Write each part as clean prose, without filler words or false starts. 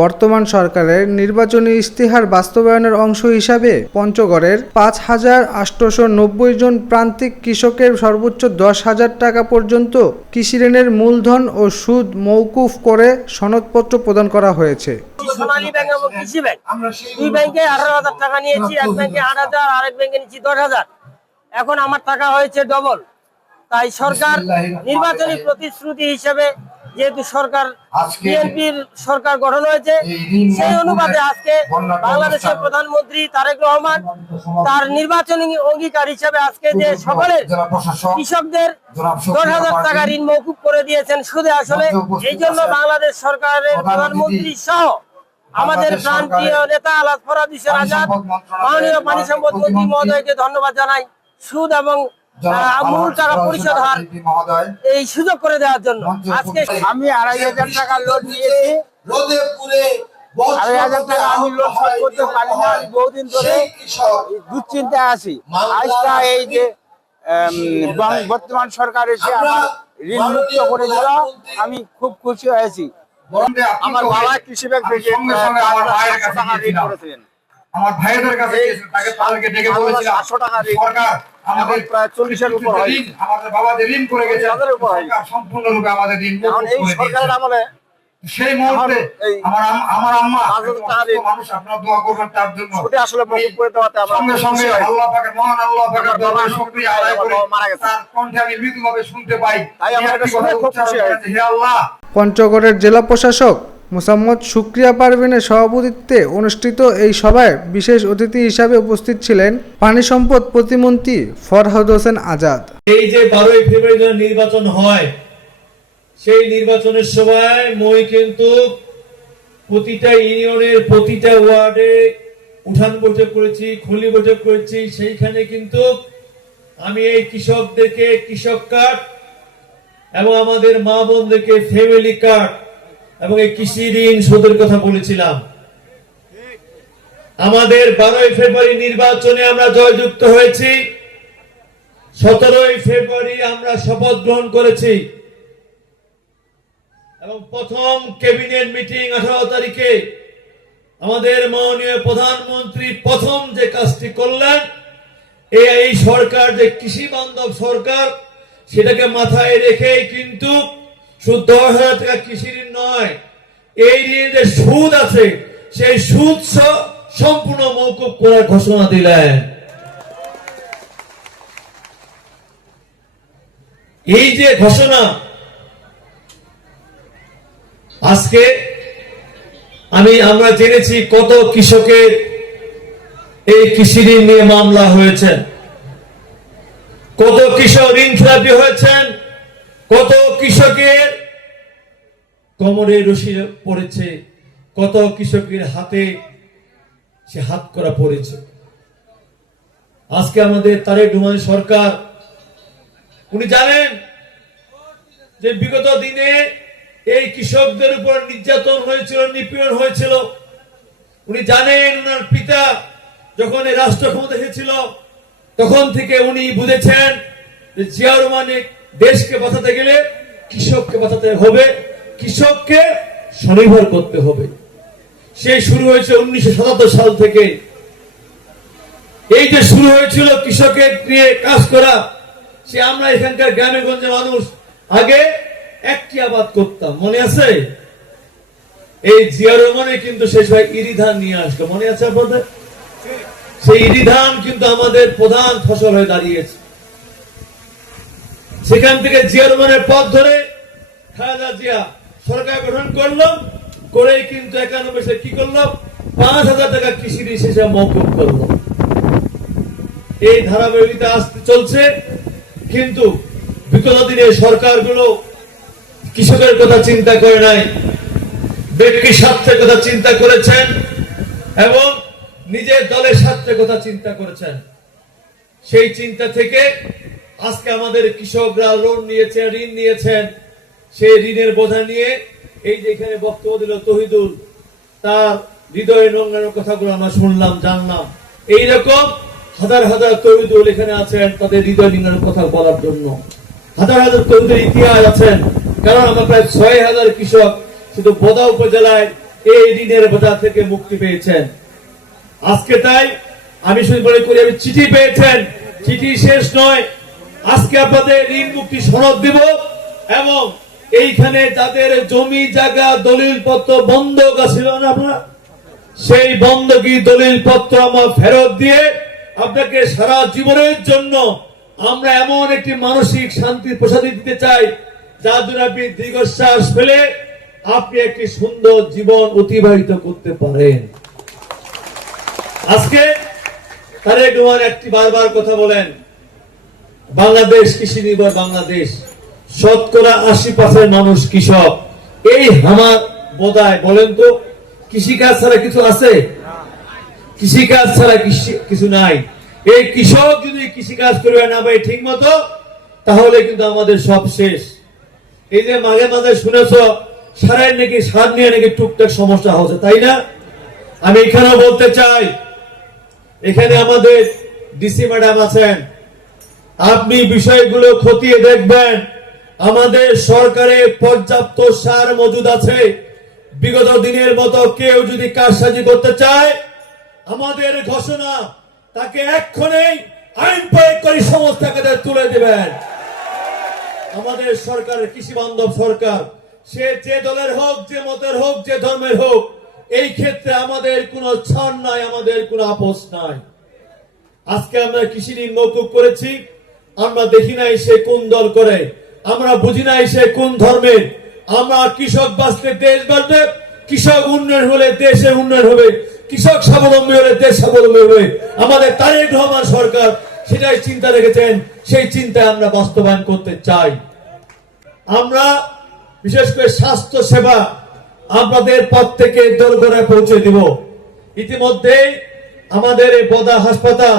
বর্তমান সরকারের নির্বাচনী ইশতেহার বাস্তবায়নের অংশ হিসাবে পঞ্চগড়ের ৫,৮৯০ জন প্রান্তিক কৃষকের সর্বোচ্চ ১০,০০০ টাকা পর্যন্ত কৃষি ঋণের মূলধন ও সুদ মওকুফ করে সনদপত্র প্রদান করা হয়েছে। সোনালী ব্যাংক এবং কৃষি ব্যাংক দুই ব্যাংকে ১৮,০০০ টাকা নিয়েছি, এক ব্যাংকে ৮,০০০, আরেক ব্যাংকে নিয়েছি ১০,০০০। এখন আমার টাকা হয়েছে ডবল। তাই সরকার নির্বাচনী প্রতিশ্রুতি হিসেবে যেহেতু সরকার বিএনপির সরকার গঠন হয়েছে, সেই অনুপাতে আজকে বাংলাদেশের প্রধানমন্ত্রী তারেক রহমান তার নির্বাচনী অঙ্গীকার হিসেবে আজকে যে সকলের কৃষকদের ১০,০০০ টাকা ঋণ মওকুফ করে দিয়েছেন সুদে আসলে। এই জন্য বাংলাদেশ সরকারের প্রধানমন্ত্রী সহ আমাদের প্রান্তীয় নেতা আলহাজ ফরহাদ হোসেন আজাদ, মাননীয় পানি সম্পদ মন্ত্রী মহোদয়কে ধন্যবাদ জানাই সুদ এবং মূল টাকা পরিশোধ হার এই সুযোগ করে দেওয়ার জন্য। আজকে আমি ২৫০০ টাকা লোন নিয়েছি। ২৫০০ টাকা আমি লোন শোধ করতে পারি না। আমি বহুদিন ধরে দুশ্চিন্তায় আছি। আজটা এই যে বর্তমান সরকার এসে আমার ঋণ মুক্ত করে দিল, আমি খুব খুশি হয়েছি। আমার বাবা কৃষি ব্যাংক থেকে টাকা ঋণ করেছিলেন। আমার ভাইদের কাছে তাদেরকে ডেকে বলেছিলাম 800 টাকা সরকার আমাদের প্রায় 40-এর উপর হয়, আমাদের বাবাদের ঋণ করে গেছে, তাদের উপর সরকার সম্পূর্ণরূপে আমাদের ঋণ মুক্ত করে দিয়েছে। এই সরকারের আমলে সেই মুহূর্তে আমার আম্মা মানুষ আপনারা দোয়া করবেন তার জন্য, ওটা আসলে মুক্ত করে দেওয়াতে আমরা সঙ্গে সঙ্গে আল্লাহ পাকের মহান আল্লাহ পাকের দরবারে শুকরিয়া আদায় করে মারা গেছে। তার কণ্ঠে আমি মৃদুভাবে শুনতে পাই, তাই আমরা এটা শুনে খুব খুশি হয়েছি। হে আল্লাহ। পঞ্চগড়ের জেলা প্রশাসক মোসাম্মদ শুকরিয়া পারভীনের সভাপতিত্বে অনুষ্ঠিত এই সভায় বিশেষ অতিথি হিসাবে উপস্থিত ছিলেন পানি সম্পদ প্রতিমন্ত্রী ফরহাদ হোসেন আজাদ। এই যে 12ই ফেব্রুয়ারি নির্বাচন হয়, সেই নির্বাচনের সময় মই কিন্তু প্রতিটা ইউনিয়নের প্রতিটা ওয়ার্ডে উঠান বৈঠক করেছি, খুলি বৈঠক করেছি। সেইখানে কিন্তু আমি এই কৃষকদেরকে কৃষক কার্ড এবং আমাদের মা বোনদেরকে ফ্যামিলি কার্ড এবং এই কৃষি ঋণ শোধের কথা বলেছিলাম। আমাদের 12ই ফেব্রুয়ারি নির্বাচনে আমরা জয়যুক্ত হয়েছি। 17ই ফেব্রুয়ারি আমরা শপথ গ্রহণ করেছি এবং প্রথম ক্যাবিনেট মিটিং 18 তারিখে আমাদের মাননীয় প্রধানমন্ত্রী প্রথম যে কাজটি করলেন, এই সরকার যে কৃষি বান্ধব সরকার, সেটাকে মাথায় রেখে কিন্তু শুধু 10,000 টাকা কৃষি ঋণ নয়, এই ঋণের যে সুদ আছে সেই সুদ সম্পূর্ণ মওকুফ করার ঘোষণা দিলেন। এই যে ঘোষণা, আজকে আমরা জেনেছি কত কৃষকের এই কৃষি ঋণ নিয়ে মামলা হয়েছে, কত কৃষক ঋণ খেলাপি হয়েছেন, কত কৃষকের কোমরে রশি পড়েছে, কত কৃষকের হাতে সে হাত করা পড়েছে। আজকে আমাদের তারেক রহমান সরকার, উনি জানেন যে বিগত দিনে এই কৃষকদের উপর নির্যাতন হয়েছিল, নিপীড়ন হয়েছিল। উনি জানেন ওনার পিতা যখন এই রাষ্ট্র ক্ষমতা এসেছিল তখন থেকে উনি বুঝেছেন যে জিয়া রহমানের দেশকে বাঁচাতে গেলে কৃষককে বাঁচাতে হবে, কৃষককে স্বনির্ভর করতে হবে। সেই শুরু হয়েছে 1977 সাল থেকে। এই যে শুরু হয়েছিল কৃষকের নিয়ে কাজ করা, সে আমরা এখানকার গ্রামে গঞ্জে মানুষ আগে একটি আবাদ করতাম, মনে আছে? এই জিয়া রহমানে কিন্তু সেই সময় ইরি ধান নিয়ে আসলো, মনে আছে আপনাদের? সেই ইরি ধান কিন্তু আমাদের প্রধান ফসল হয়ে দাঁড়িয়েছে। সেখান থেকে জিয়া রহমানের পথ ধরে খালেদা জিয়া সরকার গঠন করলো, করেই কিন্তু 91 সালে কি করলো, 5,000 টাকা কৃষি ঋণ শেষে মওকুফ করলো। এই ধারাবাহিকতা আসতে চলছে, কিন্তু বিগত দিনে সরকারগুলো কৃষকের কথা চিন্তা করে নাই, ব্যক্তি স্বার্থের কথা চিন্তা করেছেন এবং নিজের দলের স্বার্থের কথা চিন্তা করেছেন। সেই চিন্তা থেকে আজকে আমাদের কৃষকরা লোন নিয়েছেন, ঋণ নিয়েছেন। সেই ঋণের বোঝা নিয়ে এই যে এখানে বক্তব্য দিল তহিদুল, তার হৃদয়ে নোংরানোর কথাগুলো আমরা শুনলাম, জানলাম। এইরকম হাজার হাজার তহিদুল এখানে আছেন তাদের হৃদয় নোংরানোর কথা বলার জন্য। হাজার হাজার তহিদুল ইতিহাস আছেন, কারণ আমরা প্রায় 6,000 কৃষক শুধু বোদা উপজেলায় এই ঋণের বোঝা থেকে মুক্তি পেয়েছেন। আজকে তাই আমি শুধু মনে করি আমি চিঠি পেয়েছেন, চিঠি শেষ নয়, আজকে আপনাদের ঋণ মুক্তি সনদ দিব এবং এইখানে যাদের জমি জায়গা দলিল পত্র বন্ধক ছিল না আপনারা, সেই বন্ধকি দলিল পত্র আমার ফেরত দিয়ে আপনাকে সারা জীবনের জন্য আমরা এমন একটি মানসিক শান্তির প্রসাদী দিতে চাই, যার জন্য আপনি দীর্ঘশ্বাস ফেলে আপনি একটি সুন্দর জীবন অতিবাহিত করতে পারেন। আজকে তারেক রহমান একটি বারবার কথা বলেন, বাংলাদেশ কৃষি নির্ভর বাংলাদেশ, শতকরা 80% মানুষ কৃষক। এই আমার বোধহয় বলেন তো কৃষিকাজ ছাড়া কিছু আছে? কৃষিকাজ ছাড়া কিছু নাই। এই কৃষক যদি কৃষিকাজ করবে না ভাই ঠিক মতো, তাহলে কিন্তু আমাদের সব শেষ। এই যে মাঝে মাঝে শুনেছ সারের নাকি সার নিয়ে নাকি টুকটাক সমস্যা হচ্ছে, তাই না? আমি এখানেও বলতে চাই, এখানে আমাদের ডিসি ম্যাডাম আছেন, আপনি বিষয়গুলো খতিয়ে দেখবেন। আমাদের সরকারে পর্যাপ্ত সার মজুদ আছে। বিগত দিনের মতো কেউ যদি কারসাজি করতে চায়, আমাদের ঘোষণা তাকে এক্ষুনি আইন প্রয়োগ করে সমস্ত টাকা তুলে দেবেন। আমাদের সরকার কৃষি বান্ধব সরকার, সে যে দলের হোক, যে মতের হোক, যে ধর্মের হোক, এই ক্ষেত্রে আমাদের কোনো ছাড় নাই, আমাদের কোনো আপোষ নাই। আজকে আমরা কৃষি ঋণ মওকুফ করেছি, আমরা দেখি নাই সে কোন দল করে, আমরা বুঝি নাই সে কোন ধর্মের। আমরা কৃষক বাঁচলে দেশ বাঁচবে, কৃষক উন্নয়ন হলে দেশের উন্নয়ন হবে, কৃষক স্বাবলম্বী হলে দেশ স্বাবলম্বী হবে। আমাদের তারেক রহমান সরকার সেটাই চিন্তা রেখেছেন, সেই চিন্তায় আমরা বাস্তবায়ন করতে চাই। আমরা বিশেষ করে স্বাস্থ্য সেবা আপনাদের পথ থেকে দোরগোড়ায় পৌঁছে দিব। ইতিমধ্যে আমাদের এই বোদা হাসপাতাল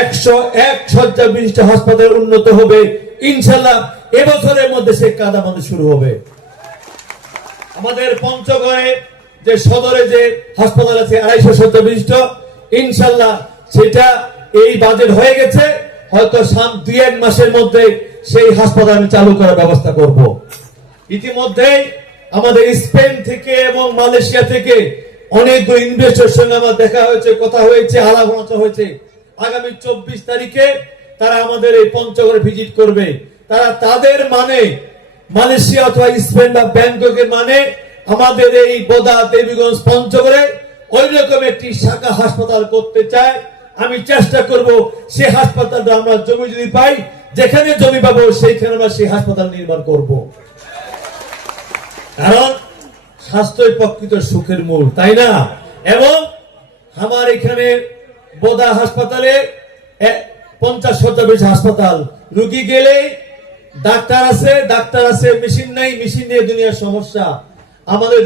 101 শয্যা বিশিষ্ট হাসপাতাল উন্নত হবে ইনশাল্লাহ। এবছরের মধ্যে সে কাজ আমাদের শুরু হবে। আমাদের পঞ্চগড়ে যে সদরে যে হাসপাতাল আছে 250 শয্যা বিশিষ্ট, ইনশাল্লাহ সেটা এই বাজেট হয়ে গেছে, হয়তো 2-1 মাসের মধ্যে সেই হাসপাতাল আমি চালু করার ব্যবস্থা করব। ইতিমধ্যে আমাদের স্পেন থেকে এবং মালয়েশিয়া থেকে অনেকগুলো ইনভেস্টরের সঙ্গে আমার দেখা হয়েছে, কথা হয়েছে, আলাপ হয়েছে। আগামী 24 তারিখে তারা আমাদের এই পঞ্চগড়ে ভিজিট করবে। তারা তাদের মানে মালয়েশিয়া অথবা স্পেন বা ব্যাংককের মানে আমাদের এই বোদা দেবীগঞ্জ পঞ্চগড়ে ওই রকম একটি শাখা হাসপাতাল করতে চায়। আমি চেষ্টা করব সেই হাসপাতালটা আমরা জমি যদি পাই, যেখানে জমি পাবো সেইখানে আমরা সেই হাসপাতাল নির্মাণ করব। কারণ স্বাস্থ্যই প্রকৃত সুখের মূল, তাই না? এবং আমার এখানে বোদা হাসপাতালে 50 শয্যা বিশিষ্ট হাসপাতাল, রোগী গেলে ডাক্তার আছে, মেশিন নাই, মেশিন নিয়ে দুনিয়ার সমস্যা। আমাদের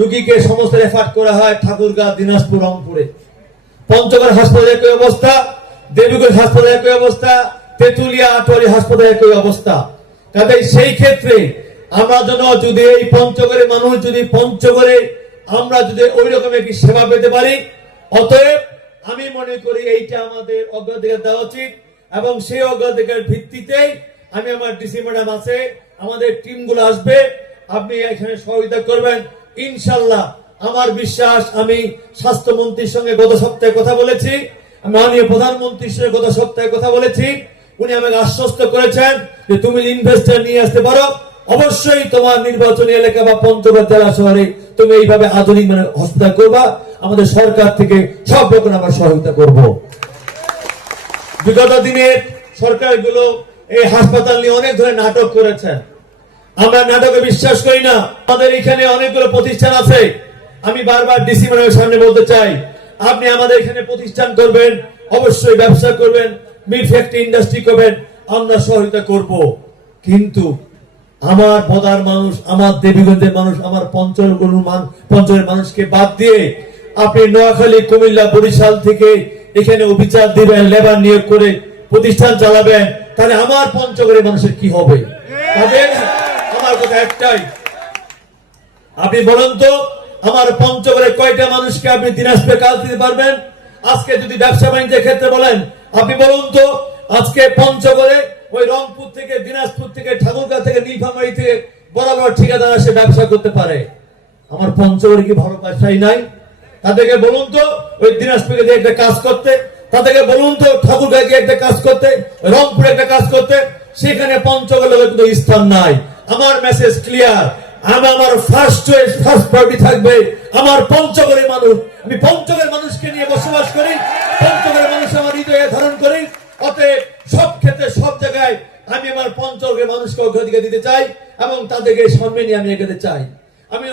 রোগীকে সমস্ত রেফার করা হয় ঠাকুরগাঁ, দিনাজপুর, রংপুরে। পঞ্চগড় হাসপাতালে একই অবস্থা, দেবীগঞ্জ হাসপাতালে একই অবস্থা, তেতুলিয়া, আটোয়ারি হাসপাতালে একই অবস্থা। কাজে সেই ক্ষেত্রে আমরা যেন যদি এই পঞ্চগড়ের মানুষ যদি পঞ্চগড়ে আমরা যদি ওই রকম একটি সেবা পেতে পারি, অতএব আমি মনে করি এইটা আমাদের অগ্রাধিকার দেওয়া উচিত। এবং সেই অগ্রাধিকার ভিত্তিতেই আমি আমার ডিসি ম্যাডাম আছে, আমাদের টিমগুলো আসবে, আপনি এখানে সহযোগিতা করবেন ইনশাল্লাহ। আমার বিশ্বাস, আমি স্বাস্থ্যমন্ত্রীর সঙ্গে গত সপ্তাহে কথা বলেছি, মাননীয় প্রধানমন্ত্রীর সঙ্গে গত সপ্তাহে কথা বলেছি। উনি আমাকে আশ্বস্ত করেছেন যে তুমি ইনভেস্টর নিয়ে আসতে পারো, অবশ্যই তোমার নির্বাচনী এলাকা বা পঞ্চগড় জেলা শহরে তুমি এইভাবে আধুনিক হসপিটাল করবা। আমাদের সরকার থেকে সব রকম আমরা সহযোগিতা করব। বিগত দিনের সরকারগুলো এই হাসপাতাল নিয়ে অনেক ধরনের নাটক করেছেন, আমরা নাটকে বিশ্বাস করি না। আমাদের এখানে অনেকগুলো প্রতিষ্ঠান আছে, আমি বারবার ডিসি ম্যাডামের সামনে বলতে চাই, আপনি আমাদের এখানে প্রতিষ্ঠান করবেন, অবশ্যই ব্যবসা করবেন, মিল ফ্যাক্টরি ইন্ডাস্ট্রি করবেন, আমরা সহযোগিতা করব। কিন্তু আমার বোদার মানুষ, আমার দেবীগঞ্জের মানুষ, আমার পঞ্চগড়ের মানুষকে বাদ দিয়ে আপনি নোয়াখালী, কুমিল্লা, বরিশাল থেকে এখানে অভিচার দিবেন, লেবার নিয়োগ করে প্রতিষ্ঠান চালাবেন, তাহলে আমার পঞ্চগড়ের মানুষের কি হবে? তাদের আমার কথা একটাই, আপনি বলুন তো আমার পঞ্চগড়ে কয়টা মানুষকে আপনি দিনাজপুরে কাজ দিতে পারবেন? আজকে যদি ব্যবসা বাণিজ্যের ক্ষেত্রে বলেন, আপনি বলুন তো আজকে পঞ্চগড়ে ওই রংপুর থেকে, দিনাজপুর থেকে, ঠাকুরগাঁ থেকে, নীলফামারী থেকে বড় বড় ঠিকাদার এসে ব্যবসা করতে পারে? আমার পঞ্চগড়ে কি ভালো ব্যবসায়ী নাই? তাদেরকে বলুন তো ওই দিনাজপুরে গিয়ে একটা কাজ করতে, তাদেরকে বলুন তো ঠাকুরগাঁয়ে গিয়ে একটা কাজ করতে, রংপুরে একটা কাজ করতে। সেখানে পঞ্চগড়ের কোনো স্থান নাই। আমার মেসেজ ক্লিয়ার, আমার ফার্স্ট চয়েস, ফার্স্ট প্রায়োরিটি থাকবে আমার পঞ্চগড়ের মানুষ। আমি পঞ্চগড়ের মানুষকে নিয়ে বসবাস করি, পঞ্চগড়ের মানুষ আমার হৃদয়ে ধারণ করি। অতএব সব ক্ষেত্রে সব জায়গায় আমি আমার পঞ্চগড়ের মানুষকে অগ্রাধিকার দিতে চাই এবং তাদেরকে সামনে নিয়ে আমি এগোতে চাই। আমি